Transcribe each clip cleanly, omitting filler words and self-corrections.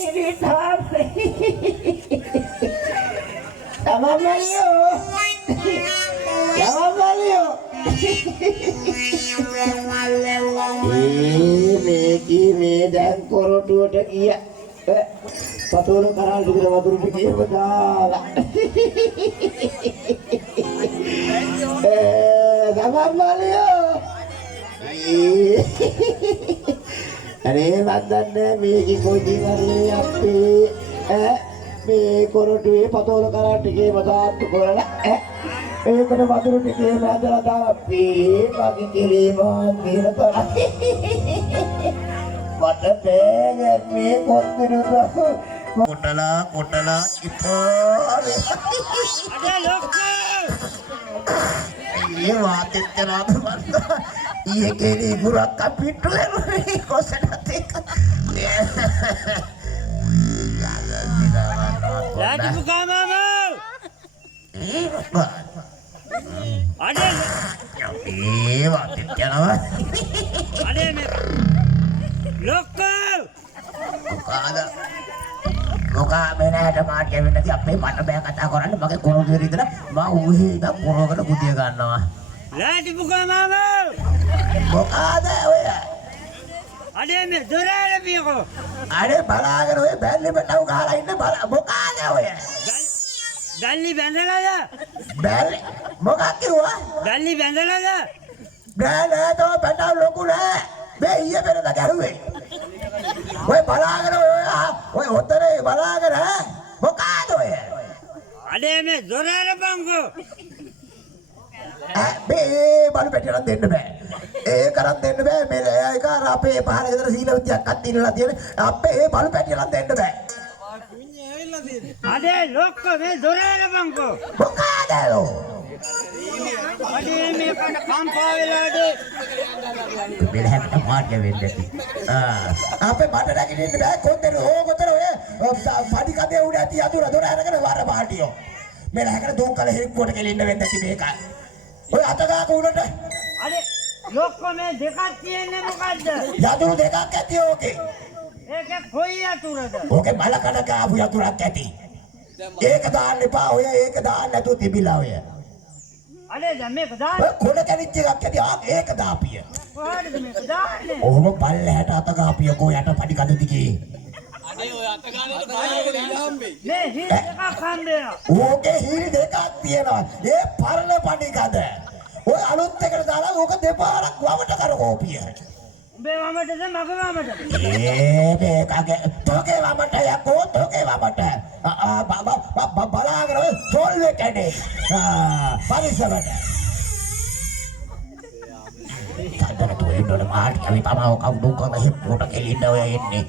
Ini tapi. Sama Mario. Sama Mario. Ini dan korodor dan iya. Patul karal juga patul pikir betul. Sama Mario. अरे बंदन ने मेरी कोई मरले अपने मैं करो तो ये पता होगा करा टिके बता तो करो ना एक ने बात रो टिके मैं जरा था पे बाकी के लिए बात मेरा तो बता पे मैं कौन करूँ तो कोटला इतो अरे लोग ये बात इतना तो बंदा ये केली पूरा kapitol ini kok sedate ya dibuka mama ada waktu jalan ada loko buka ada buka mana ada marga mana siapa mana banyak kata koran pakai kurung diri itu mau hidup kurung kan dia kan ya dibuka mama buka ada ya ada nih dora lebih kok ada balagan ya beli betau kalah ini balak buka ada ya Dalli bandala ya beli buka kiwa Dalli bandala ya beli to betau loku le be iya bere tak karuwe woi balagan ya woi hotere balagan ha buka ada ya ada nih dora lebang kok be baru pejalan den be karan den be mere kar ape pahare gedara sila utiyak kattinala tiyene ape baru pejalan den be ada loko nih dora lebang kok මොකද ලෝ ada nih kada kampawela ada බෙලහැකට මාර්ගය වෙන්න ඇති අපේ බඩ නැගිටින්න බෑ කොතන ඕකොතන ඔය පඩි කදේ උඩ ඇති අතුර දොර අරගෙන වර පාටියෝ බෙලහැකට දුක් කල හික්කොට කෙලින්න වෙන්න ඇති මේක ඔය අතගාක උඩට ada loko nih dekat tiene මොකද්ද යතුරු දෙකක් ඇති ඕකේ ඒක කොයි අතුරද ඕකේ බල කඩ කාපු යතුරක් ඇති ඒක දාන්න එපා ඔය ඒක දාන්න නැතුව තිබිලා ඔය ada දැන් මේක දාන්න ඔය කොළ කැවිච්ච එකක් ඇති ඒක දාපිය කොහොමද මේක දාන්නේ ඔහොම පල්ලෙහාට අත ගාපිය කෝ යට පඩි කඩ දිගේ නේ හිස් එකක් හම්බෙනවා ඕකේ හිරි දෙකක් තියෙනවා ඒ පරණ පඩි කඩ ඔය අලුත් එකට දාලා ඕක දෙපාරක් වමට කරකෝපිය උඹේ වමටද මගේ වමටද මේකගේ තෝකේ වමට යකෝ තෝකේ වමට බලාගෙන තෝල් එකනේ පරිසරට සාදර තුේ ඉන්නවල මාට් කවි තමව කවුරු කන හිප්පෝට කෙලින්න ඔය එන්නේ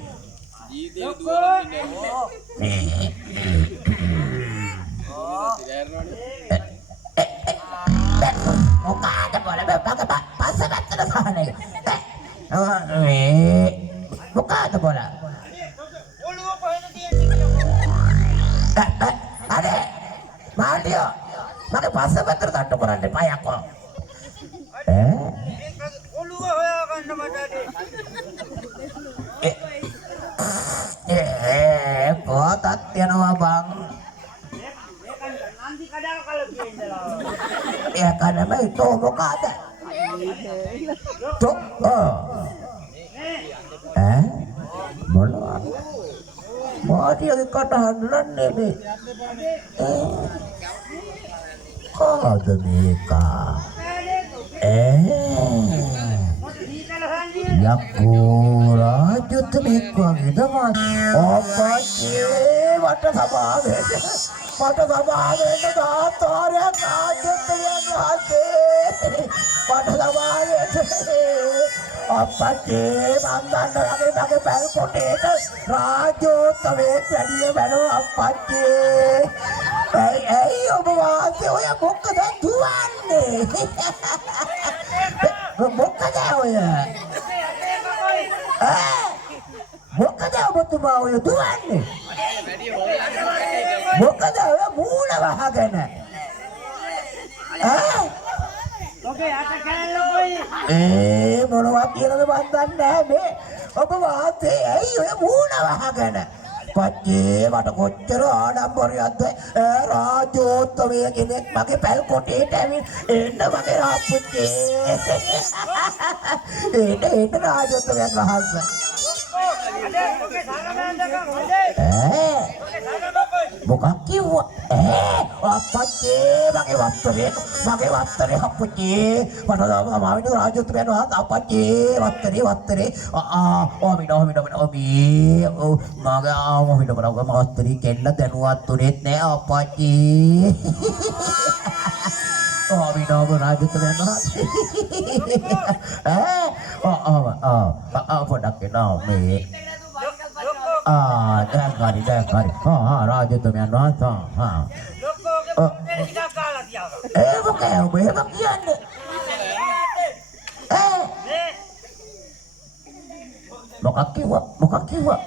මොකාද බල බක පස්සකට සහනේ මොකාද බල ඔළුව කොහෙද තියෙන්නේ අනේ මාටියෝ මගේ පස්සකට තට්ටු කරන්න එපා යකෝ ඔළුව හොයාගන්න මට පොතක් යනවා බං නන්දි කඩාව කල තියෙනවා ඒක නෙමෙයි තෝ මොකද තෝ මොනවා මාටියගේ කට හඳුනන්නේ මේ කාද මේක යකෝ රාජ්‍යත් මේක වගේ තමයි අපච්චේ වට සභාවේ මට සභාවෙන්න දාතාරයක් රාජ්‍යත් යනවා මට සභාවෙන්න අපච්චේ මන් දන්න වගේ මගේ පැල් කොටේට රාජ්‍යෝත්සවයේ වැඩිය බැලුව අපච්චේ ඇයි ඔබ වාසේ ඔය මොකද දුවන්නේ මොකද ඔය මොකද ඔබතුමා ඔය දුවන්නේ මොකද ඔය මූණ වහගෙන ඔකේ අත කැල්ල කොයි මොනවා කියලාද මන් දන්නේ නැහැ මේ ඔබ වාසේ ඇයි ඔය මූණ වහගෙන පච්චේ මට කොච්චර ආඩම්බරයක්ද රාජෝත්තමය කෙනෙක් මගේ පැල් කොටේට ඇවිත් එන්න මගේ රාප්පුච්චේ එන්න රාජෝත්තමයන් වහන්සේ මොකක් කිව්වා අපච්චේ මගේ වත්තරේ අපච්චේ මට මාවින රාජෝත්තමයන් වහන්සේ අපච්චේ වත්තරේ මගේ ආමහිට කරව මස්තරී කෙල්ල දැනුවත් උනේත් නෑ අපච්චී ආවිනෝග රාජතුමයන් වහන්සේ පොඩක් එනවා මේ දැන් හරි රාජතුමයන් වහන්සේ මොකද කියන්නේ මොකක් කිව්වා